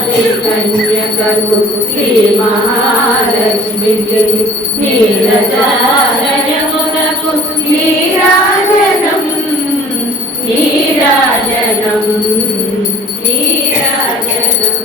రాత్రి కన్యకకు శ్రీ మహాలక్ష్మికి నీరజారణమునకు నీరాజనం నీరాజనం నీరాజనం